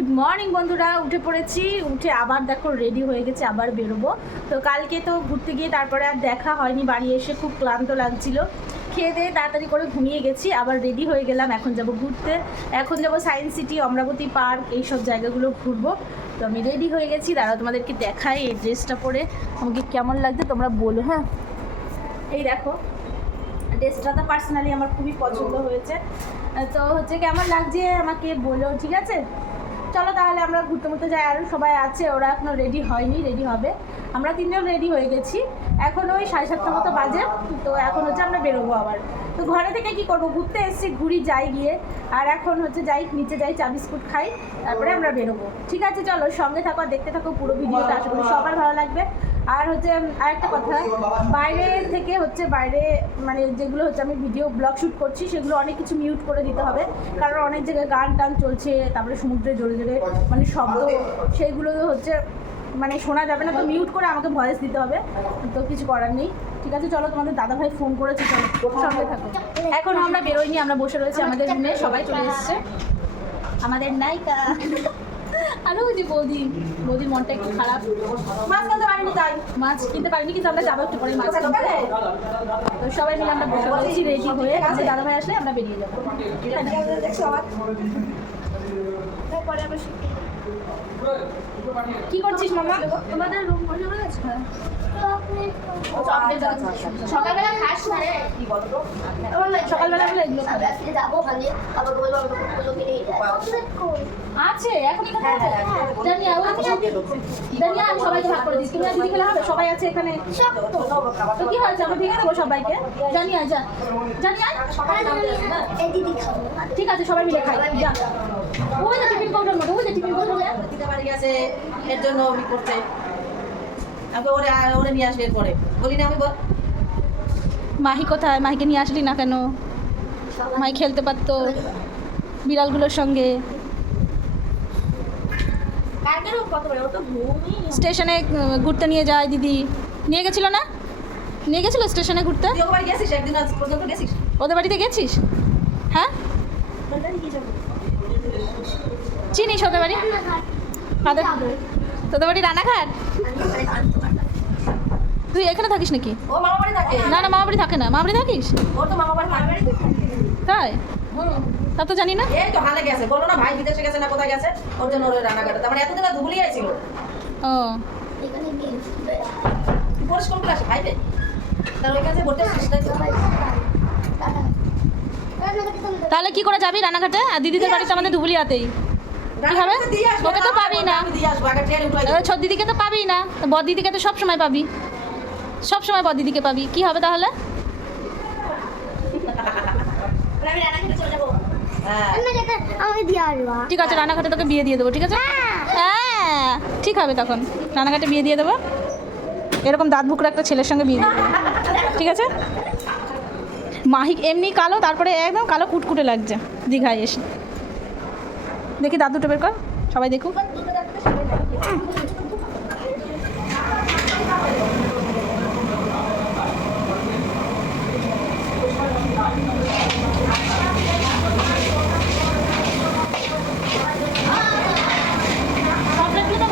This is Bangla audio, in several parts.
গুড মর্নিং বন্ধুরা, উঠে পড়েছি। উঠে আবার দেখো রেডি হয়ে গেছে, আবার বেরোবো। তো কালকে তো ঘুরতে গিয়ে তারপরে আর দেখা হয়নি, বাড়ি এসে খুব ক্লান্ত লাগছিল। খেয়ে দিয়ে তাড়াতাড়ি করে ঘুমিয়ে গেছি, আবার রেডি হয়ে গেলাম। এখন যাব ঘুরতে, এখন যাব সায়েন্স সিটি, অমরাবতী পার্ক, এইসব জায়গাগুলো ঘুরবো। তো আমি রেডি হয়ে গেছি, দাঁড়াও তোমাদেরকে দেখাই এই ড্রেসটা পরে আমাকে কেমন লাগছে তোমরা বলো। হ্যাঁ, এই দেখো ড্রেসটা তো পার্সোনালি আমার খুবই পছন্দ হয়েছে। তো হচ্ছে কেমন লাগছে আমাকে বলো, ঠিক আছে? চলো তাহলে আমরা ঘুরতে ঘুরতে যাই। আরও সবাই আছে, ওরা এখনও রেডি হয়নি, রেডি হবে। আমরা তিনজন রেডি হয়ে গেছি, এখন ওই 7:30 মতো বাজে। তো এখন হচ্ছে আমরা বেরোবো আবার। তো ঘরে থেকে কি করবো, ঘুরতে এসেছি, ঘুরি যাই গিয়ে। আর এখন হচ্ছে যাই নিচে যাই, চা বিস্কুট খাই, তারপরে আমরা বেরোবো। ঠিক আছে, চলো সঙ্গে থাকো, দেখতে থাকো পুরো ভিডিওটা, আশা করি সবার ভালো লাগবে। আর হচ্ছে আরেকটা কথা, বাইরে থেকে হচ্ছে বাইরে মানে যেগুলো হচ্ছে আমি ভিডিও ব্লগ শ্যুট করছি, সেগুলো অনেক কিছু মিউট করে দিতে হবে, কারণ অনেক জায়গায় গান টান চলছে, তারপরে সমুদ্রে জোরে জোরে মানে শব্দ, সেইগুলো হচ্ছে মানে শোনা যাবে না। তো মিউট করে আমাকে ভয়েস দিতে হবে, তো কিছু করার নেই। ঠিক আছে, চলো তোমাদের দাদাভাই ফোন করেছে, চলো সঙ্গে থাকো। এখনও আমরা বেরোইনি, আমরা বসে রয়েছি আমাদের রুমে, সবাই চলে এসেছে। আমাদের নায়িকা আরও যে বৌদির মনটা একটু খারাপ, মাছ কিনতে পারিনি, তাই মাছ কিনতে পারিনি, কিন্তু আমরা যাবো একটু পরে মাছ কিনতে। তো সবাই মিলে আমরা বসে রয়েছি রেডি হয়ে, আমাদের দাদাভাই আসলে আমরা বেরিয়ে যাবো। কি করছিস মামা? তোমাদের রুম বসে রয়েছে। সকালবেলা খাস না রে, কি বলতো সকালবেলা এগুলো যাবো খালি, আবার বলবো আছে এখন জানিয়া আমি সবাইকে ভাগ করে দিচ্ছি। তুমি দিদি খেলে হবে, সবাই আছে এখানে। তো কি হয়েছে, আমরা ভেঙে দেবো সবাইকে। জানিয়া ঠিক আছে, সবাই মিলে খাই। যা ওই যে টিফিন কৌটোর মতো, ওই যে টিফিন কৌটোর দিতে পারি গেছে, এর জন্য আমি করতে আমাকে ওরে নিয়ে আসবে। এরপরে বলি না আমি মাহি কোথায়, মাহিকে নিয়ে আসলি না কেন? মাহি খেলতে পারতো বিড়ালগুলোর সঙ্গে। স্টেশনে ঘুরতে নিয়ে যায় দিদি, নিয়ে গেছিল না? নিয়ে গেছিল স্টেশনে ঘুরতে। ওদের বাড়িতে গেছিস? হ্যাঁ, চিনিস ওদের বাড়ি? তোদের বাড়ি রানাঘাট? তুই এখানে থাকিস নাকি? না না, মামা বাড়ি থাকে না। মামা বাড়ি থাকিস? তাই? তা তো জানি না। এই তো হালে গেছে, বলো না ভাই বিদেশে গেছে না কোথায় গেছে, ওর জন্য ওর রান্নাঘাটে। তার মানে এতদিন ধুবুলিয়াই ছিল। ও এখানে গিয়ে পরিষ্কার করে আসে ভাইবে, তার ওই কাছে বলতে সিস্টার। তাহলে কি করে যাবি রান্নাঘাটে? আর দিদিদের বাড়ি তো আমাদের ধুবুলিয়াতেই। কি হবে? ওকে তো পাবি না, ছোট দিদিকে তো পাবি না, বড় দিদিকে তো সব সময় পাবি, সব সময় বড় দিদিকে পাবি। কি হবে তাহলে? ঠিক আছে, রানাঘাটে তোকে বিয়ে দিয়ে দেবো। ঠিক আছে, হ্যাঁ ঠিক হবে, তখন রানাঘাটে বিয়ে দিয়ে দেবো। এরকম দাঁত ভুকরা একটা ছেলের সঙ্গে বিয়ে দিয়ে দেবো। ঠিক আছে, মাহি এমনি কালো, তারপরে একদম কালো কুটকুটে লাগছে দীঘায় এসে। দেখি দাঁত দুটো বের কর, সবাই দেখুক।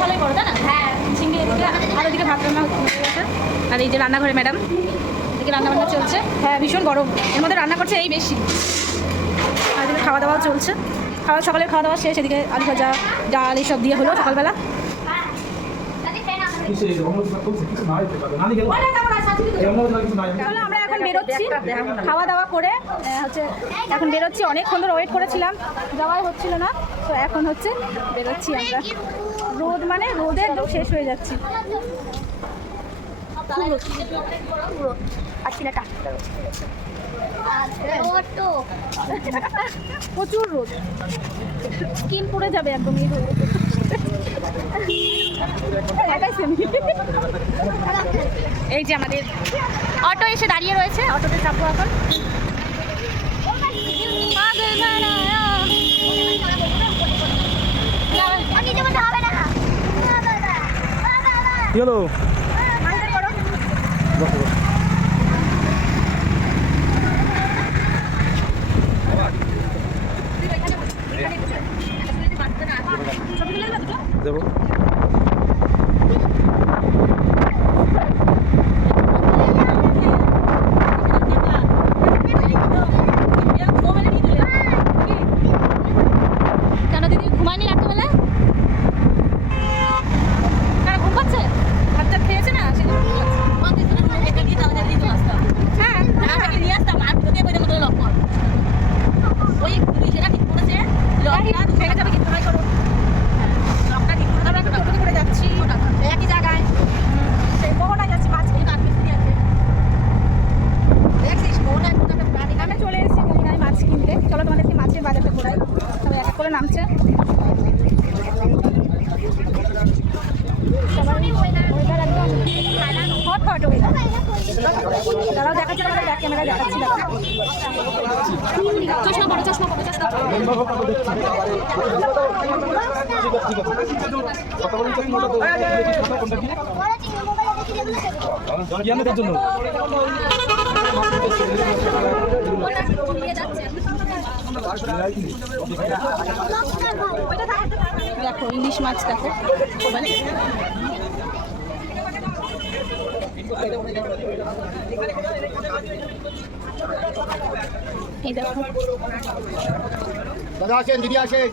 ভালোই করো, তাই না? হ্যাঁ, চিংড়ি এদিকে আর ওদিকে ভাত রান্না হয়ে গেছে। আর এই যে রান্নাঘরে ম্যাডাম, এদিকে রান্নাবান্না চলছে। হ্যাঁ, ভীষণ গরম, এর মধ্যে রান্না করছে এই বেশি। আর এদিকে খাওয়া দাওয়াও চলছে, সকালের খাওয়া দাওয়া শেষ। এদিকে আলু ভাজা, ডাল এইসব দিয়ে হলো সকালবেলা। আমরা এখন বেরোচ্ছি খাওয়া দাওয়া করে, হচ্ছে এখন বেরোচ্ছি। অনেকক্ষণ ধরে ওয়েট করেছিলাম, যাওয়াই হচ্ছিল না, তো এখন হচ্ছে বেরোচ্ছি আমরা। রোদ মানে রোদে একদম শেষ হয়ে যাচ্ছি। প্রচুর রোদ, স্কিন পুড়ে যাবে একদম এই রোদ। এই যে আমাদের অটো এসে দাঁড়িয়ে রয়েছে, অটোতে চাপবো এখন। কি হলো? ছবি তুলে দেবে দুটো? দেবো। কেন দিদি ঘুমায়নি রাত্রেবেলা? কেন ঘুম পাচ্ছে? ভাত টাত খেয়েছে না সেজন্য ঘুম পাচ্ছে। হ্যাঁ ভেঙে যাবে কিন্তু ট্রাই করো। আমরা একটু টোটো করে যাচ্ছি একই জায়গায়, সেই মোহনায় যাচ্ছি মাছ কিনতে। আমি চলে এসেছি মোহনায় মাছ কিনতে। চলো তোমাদেরকে মাছের বাজারটা ঘোরাই। সবাই এক এক করে নামছে। Hot hot weather. তারাও দেখাচ্ছে আমাদের ব্যাক ক্যামেরা দেখাচ্ছি। চশমা পড়ো, চশমা পড়ো, চশমা জন্য দেখো ইলিশ মাছ দেখো। এই দেখো দাদা আসেন, দিদি আসেন।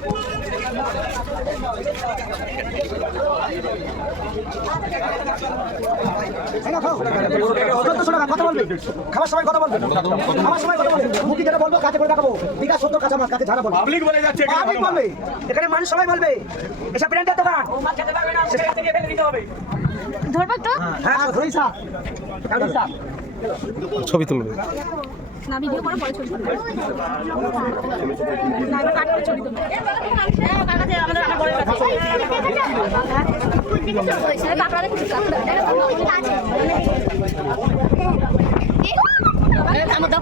কথা বলবে, খাবার সময় কথা বলবে, খাবার সময় কথা বলবে। মুখে যেটা বলবো কাছে করে দেখাবো। দীঘা সত্য কাঁচা মাছ কাছে ঝাড়া বলবে। পাবলিক বলে যাচ্ছে, পাবলিক বলবে। এখানে মানুষ সবাই বলবে এসব ব্র্যান্ডের দোকান। ধরবো তো? হ্যাঁ ধরি স্যার, স্যার ছবি তুলবে। না ভিডিও করে পরে ছবি তুলবো। না আমি কাট করে ছবি তুলবো। আমাদের আমার বড় কাছে কাকড়া দেখো, কাকড়া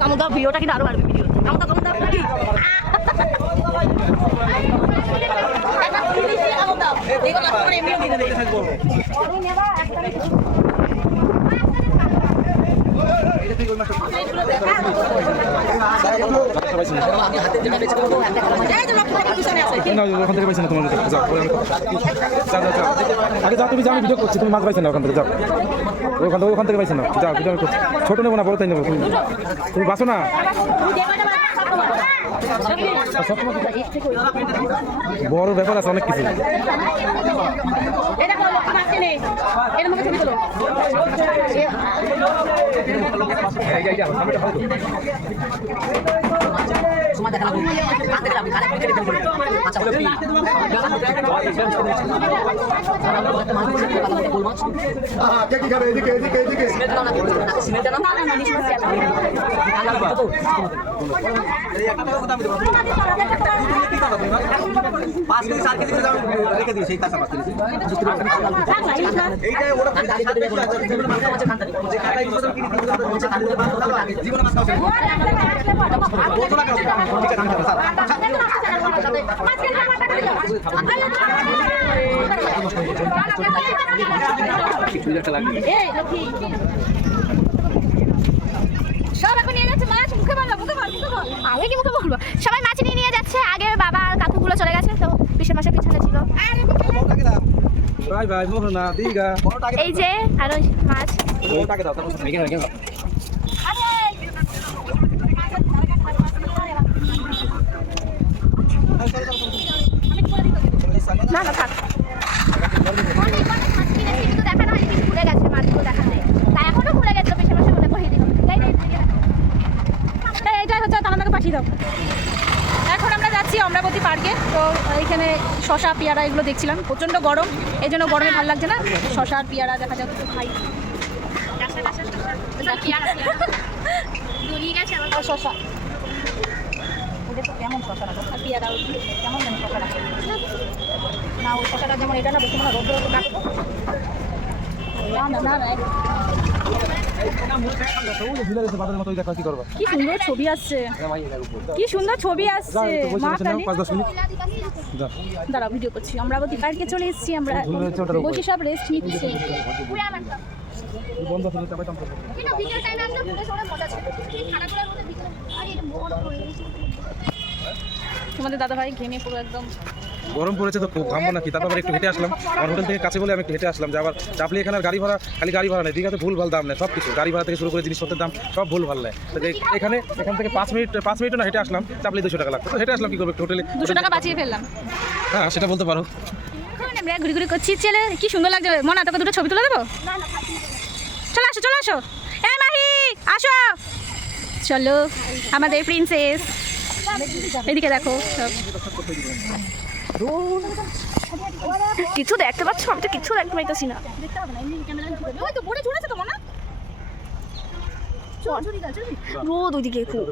কামড় দাও ভিডিওটা কিন্তু আরো বাড়বে। ভিডিও কামড় দাও কি ওখান থেকে পাইছি না তোমার আগে যাও, তুমি যাও, আমি ভিডিও করছি, তুমি মাছ পাইছি না ওখান থেকে যাও। ওখান থেকে পাইছি না, যাও ভিডিও করছি। ছোট নেবো না, বড় তাই নেবো। তুমি বাসো না, বড় ব্যাপার আছে অনেক কিছু। এদিকে এদিকে এদিকে রেখে দিই সেই কাঁচা মাছ সব এখন নিয়ে যাচ্ছে মাছ। মুখে বলবো, মুখে বল, মুখে বল। আগে কি মুখে বলবো? সবাই মাছ নিয়ে যাচ্ছে। আগে বাবা আর কাকুগুলো চলে গেছে, তো পিসের মাসের পিছনে ছিল। বাই বাই মোহনা দীঘা। এই যে আরো মাছ। না না থাক। অনেক অনেক মাছ কিনেছি, কিন্তু দেখানো হয়নি, কিছু ভুলে গেছে মাছগুলো দেখাতে। তাই এখনো ভুলে গেছিল, পিসের মাসে বলে কহিয়ে দিল। এইটাই হচ্ছে তানাদাকে পাঠিয়ে দাও। এখন আমরা যাচ্ছি অমরাবতী পার্কে। তো এইখানে শশা পেয়ারা এগুলো দেখছিলাম। প্রচণ্ড গরম, এই জন্য গরমে ভালো লাগছে না। শশা আর পেয়ারা দেখা যাচ্ছে তো খাই। আর শশা ওদের তো কেমন শশা রাখো, আর পেয়ারা কেমন যেন শশা রাখে না। ওই শশাটা যেমন এটা না বেশি মনে রোদ্র রোদ্র কাটবো না না না। কি সুন্দর ছবি আসছে, কি সুন্দর ছবি আসছে। দাঁড়া ভিডিও করছি। অমরাবতী পার্কে চলে এসেছি আমরা, বসে সব রেস্ট নিচ্ছি। তোমাদের দাদা ভাই ঘেমে পুরো একদম গরম পড়েছে তো খুব ঘামবো নাকি, তারপর আবার একটু হেঁটে আসলাম। আমার হোটেল থেকে কাছে বলে আমি একটু হেঁটে আসলাম, যে আবার চাপলি এখানে আর গাড়ি ভাড়া, খালি গাড়ি ভাড়া নেই, দীঘাতে ভুল ভাল দাম নেই, সব কিছু গাড়ি ভাড়া থেকে শুরু করে জিনিসপত্রের দাম সব ভুল ভাল নেয়। তো এখান থেকে 5 মিনিট না হেঁটে আসলাম, চাপলি 200 টাকা লাগতো। তো হেঁটে আসলাম, কি করবো, একটু হোটেলে 200 টাকা বাঁচিয়ে ফেললাম। হ্যাঁ সেটা বলতে পারো। আমরা ঘুরি ঘুরি করছি, ছেলে কি সুন্দর লাগছে। মনে তোকে দুটো ছবি তুলে দেবো? চলো আসো চলো আসো, এই মাহি আসো, চলো আমাদের প্রিন্সেস। এদিকে দেখো সব। কিছু দেখতে পাচ্ছ? আমি তো কিছু দেখতে পাইতেছি না। রোদ ওইদিকে খুব।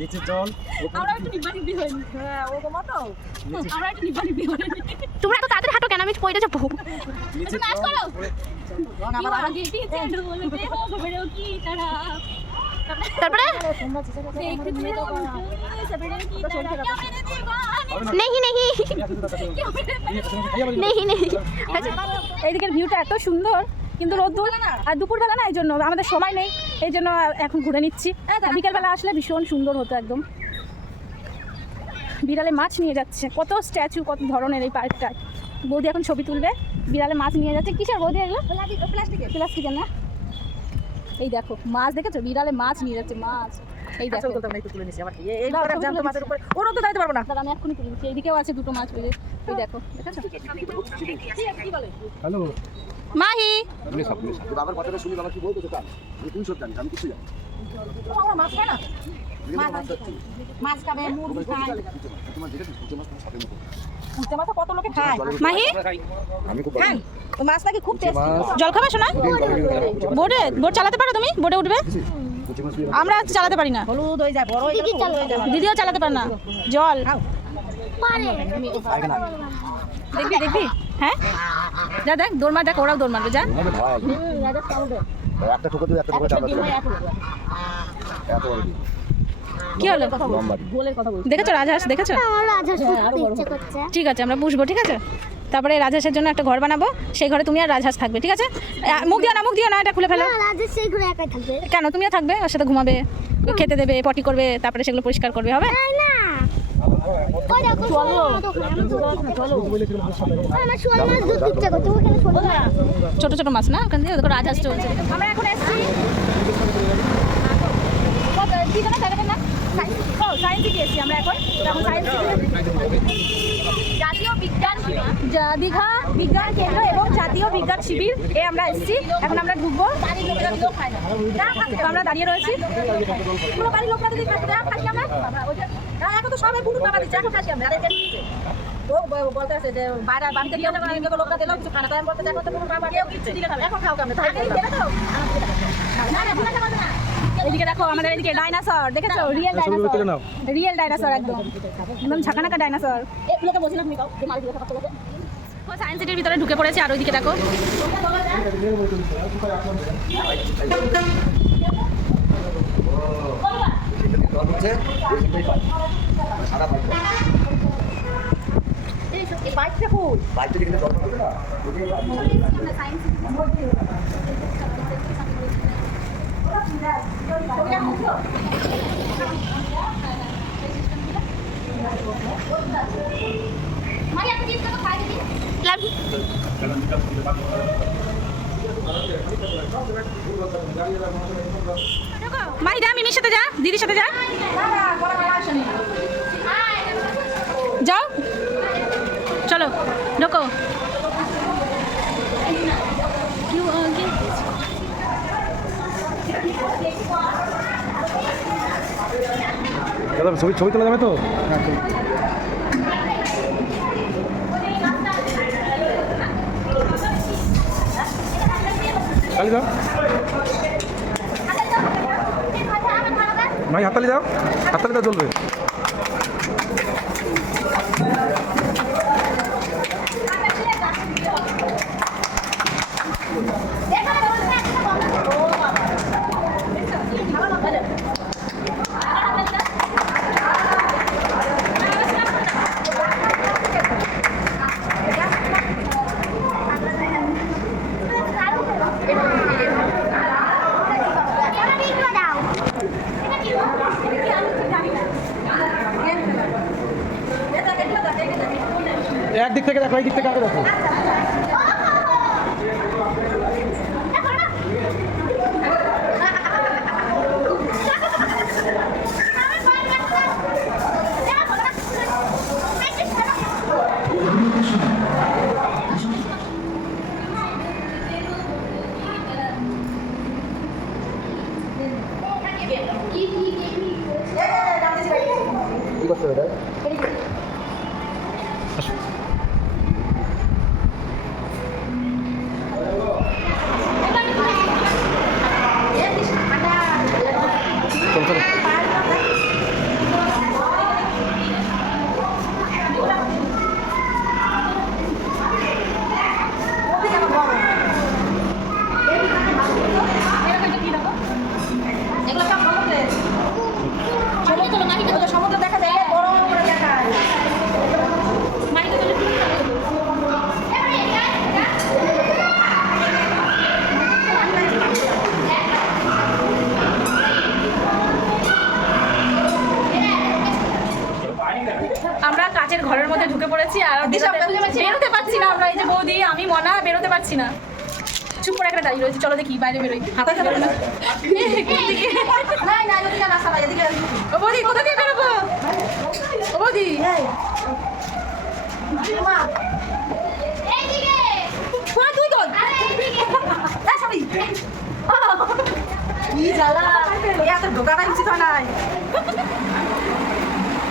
নিচে জল, তোমরা এত তাড়াতাড়ি হাঁটো কেন? আমি পয়টা যাবো। তারপরে নেহি নেহি নেহি নেহি। এইদিকের ভিউটা এত সুন্দর, কিন্তু রোদ্দুর আর দুপুরবেলা না, এই জন্য আমাদের সময় নেই, এই জন্য এখন ঘুরে নিচ্ছি। বিকেলবেলা আসলে ভীষণ সুন্দর হতো একদম। বিড়ালে মাছ নিয়ে যাচ্ছে, কত স্ট্যাচু, কত ধরনের এই পার্কটায়। বৌদি এখন ছবি তুলবে, বিড়ালে মাছ নিয়ে যাচ্ছে। কিসের বৌদি এগুলো? প্লাস্টিকের না? এই দেখো মাছ, দেখেছো? বিড়ালে মাছ নিয়ে যাচ্ছে, মাছ। এই দেখো, আমি এক্ষুনি তুলে নিচ্ছি। এইদিকেও আছে দুটো মাছ, এই দেখো, দেখেছো? হ্যালো মাহি বাবার কথাটা শুনি, বাবা কি বলতো সেটা তুই সব জানিস, আমি কিছু জানি মাছ খাবে, মুরগি খায়, তোমার যেটা পুঁটি মাছ তোমার সাথে মতো পুঁটি মাছ কত লোকে খায়। মাহি আমি খুব ওই মাছ নাকি খুব টেস্টি। জল খাবে শোনা? বোট চালাতে পারো তুমি? বোটে উঠবে? আমরা চালাতে পারি না। হলুদ হয়ে যায়, বড় হয়ে যায়। দিদিও চালাতে পারে না। জল দেখবি দেখবি? হ্যাঁ যা দেখ, দৌড় মার, দেখ ওরাও দৌড় মারবে, যা। একটা ঠোকা দিয়ে একটা ঠোকা চালাতে এত বড় কি হলো? দেখেছো রাজহাঁস? দেখেছো? ঠিক আছে, আমরা পুষবো, ঠিক আছে? তারপরে রাজহাঁসের জন্য একটা ঘর বানাবো, সেই ঘরে তুমি আর রাজহাঁস থাকবে, ঠিক আছে? মুখ দিও না, এটা খুলে ফেলো। কেন? তুমিও থাকবে, ওর সাথে ঘুমাবে, খেতে দেবে, পটি করবে, তারপরে সেগুলো পরিষ্কার করবে, হবে? ছোট ছোট মাছ না, ওখান থেকে দেখো রাজহাঁস চলছে। আমরা এখন এসেছি সায়েন্স সিটি এসেছি আমরা এখন। সায়েন্স জাতীয় বিজ্ঞান দীঘা বিজ্ঞান কেন্দ্র এবং জাতীয় বিজ্ঞান শিবির এ আমরা এসেছি। এখন আমরা ঢুকবো, আমরা দাঁড়িয়ে রয়েছি। পুরো বাড়ির লোকরা যদি এখন তো সবাই পুরো টাকা দিচ্ছে, এখন খাচ্ছি আমরা। ও বলতে আছে যে বাইরে বাড়িতে কেউ লোকরা দিলেও কিছু খানা, তাই বলতে এখন তো পুরো বাবা কেউ কিছু দিলে খাবে, এখন খাও কেমন? এদিকে দেখো আমাদের এদিকে ডাইনোসর, দেখেছো? রিয়েল ডাইনোসর, একদম ছাকানাকা ডাইনোসর। এগুলোকে বলছিলাম তুমি কাও যে মারি দিয়ে কথা বলতে। ও সায়েন্স সিটির ভিতরে ঢুকে পড়েছে, আর ওইদিকে দেখো মাই যা, মিমির সাথে যা, দিদির সাথে যা, যাও চলো ঢোকো। দাদা ছবি তোলা যাবে তো? তালি দাও ভাই, হাততালি দাও, চলবে। একদিক থেকে দেখো, এই দিক থেকে আগে দেখো। কি করতে হবে এটা? চলো চলো। সমুদ্র দেখা যায় বড় করে দেখায় আমরা কাচের ঘরের মধ্যে ঢুকে পড়েছি আর বেরোতে পারছি না আমরা। এই যে বৌদি আমি মনা বেরোতে পারছি না, চুপ করে এখানে দাঁড়িয়ে রয়েছে। চলো দেখি বাইরে বেরোই। হাতা বেরো না। ও বৌদি কোথা দিয়ে বেরোবো? ও বৌদি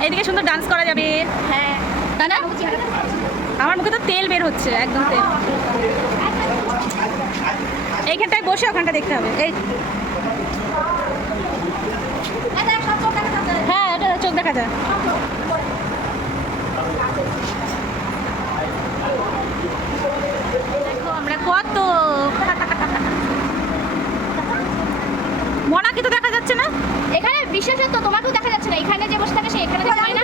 এইদিকে সুন্দর ডান্স করা যাবে। হ্যাঁ তাই না? আমার মুখে তো তেল বের হচ্ছে, একদম তেল। এইখানটায় বসে ওখানটা দেখতে হবে। এই হ্যাঁ, এটা চোখ দেখা যায়। দেখো আমরা কত মনাকে তো দেখা যাচ্ছে না এখানে বিশেষত তোমাকেও দেখা যাচ্ছে না। এখানে যে বসে থাকে সে এখানে দেখতে পায় না,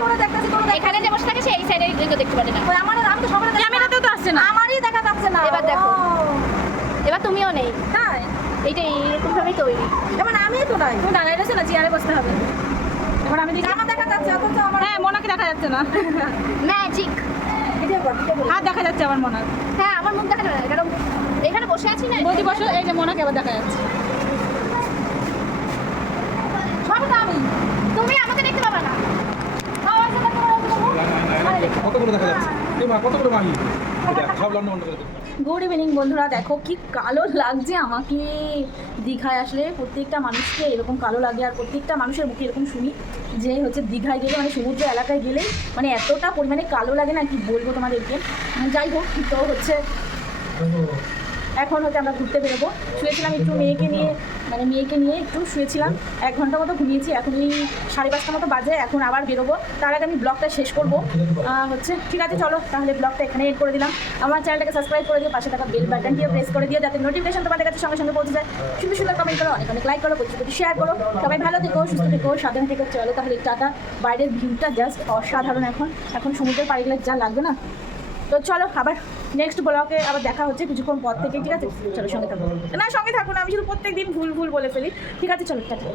এখানে যে বসে থাকে সে এই সাইডে দেখতে পারে না। আমি তো সবার ক্যামেরাতেও তো আসছে না, আমারই দেখা যাচ্ছে না। এবার দেখো, এবার তুমিও নেই। হ্যাঁ এইটা এইরকম ভাবেই তৈরি। যেমন আমি তো নাই, তুমি দাঁড়ায় রয়েছে না, চেয়ারে বসতে হবে। এবার আমি দেখি আমার দেখা যাচ্ছে, অথচ আমার হ্যাঁ মনাকে দেখা যাচ্ছে না। ম্যাজিক। হাত দেখা যাচ্ছে আমার মনার। হ্যাঁ আমার মুখ দেখা যাবে না, কারণ এখানে বসে আছি না। বৌদি বসো, এই যে মনাকে আবার দেখা যাচ্ছে। সবই তো আমি, তুমি আমাকে দেখতে পাবে না। কতগুলো দেখা যাচ্ছে? এই মা কতগুলো মাহি? সব লন্ডন বন্ধ করে দেবে। গুড ইভিনিং বন্ধুরা, দেখো কি কালো লাগছে আমাকে। দীঘায় আসলে প্রত্যেকটা মানুষকে এরকম কালো লাগে, আর প্রত্যেকটা মানুষের মুখে এরকম শুনি যে হচ্ছে দীঘায় গেলে মানে সমুদ্র এলাকায় গেলে মানে এতটা পরিমাণে কালো লাগে না, কি বলবো তোমাদেরকে। যাই হোক, তো হচ্ছে এখন হচ্ছে আমরা ঘুরতে বেরোবো। শুয়েছিলাম একটু মেয়েকে নিয়ে একটু শুয়েছিলাম, 1 ঘন্টা মতো ঘুমিয়েছি। এখন এই 5:30 মতো বাজে, এখন আবার বেরোবো। তার আগে আমি ব্লগটা শেষ করবো হচ্ছে। ঠিক আছে চলো তাহলে ব্লগটা এখানে এড করে দিলাম। আমার চ্যানেলটাকে সাবস্ক্রাইব করে দিও, পাশে থাকা বেল বাটনটিও প্রেস করে দিও যাতে নোটিফিকেশন তোমাদের কাছে সঙ্গে সঙ্গে পৌঁছে যায়। সুন্দর সুন্দর কমেন্ট করো, অনেক লাইক করো, প্রতি শেয়ার করো। সবাই ভালো থেকো, সুস্থ থেকো, সাবধানে থেকো। চলো তাহলে টাটা। বাইরের ভিউটা জাস্ট অসাধারণ। এখন সমুদ্রের পাড়ে গেলে যা লাগবে না। তো চলো আবার নেক্সট ব্লগে আবার দেখা হচ্ছে কিছুক্ষণ পর থেকে। ঠিক আছে চলো, সঙ্গে থাকো। না সঙ্গে থাকো না, আমি শুধু প্রত্যেকদিন ভুল বলে ফেলি। ঠিক আছে চলো টাটা।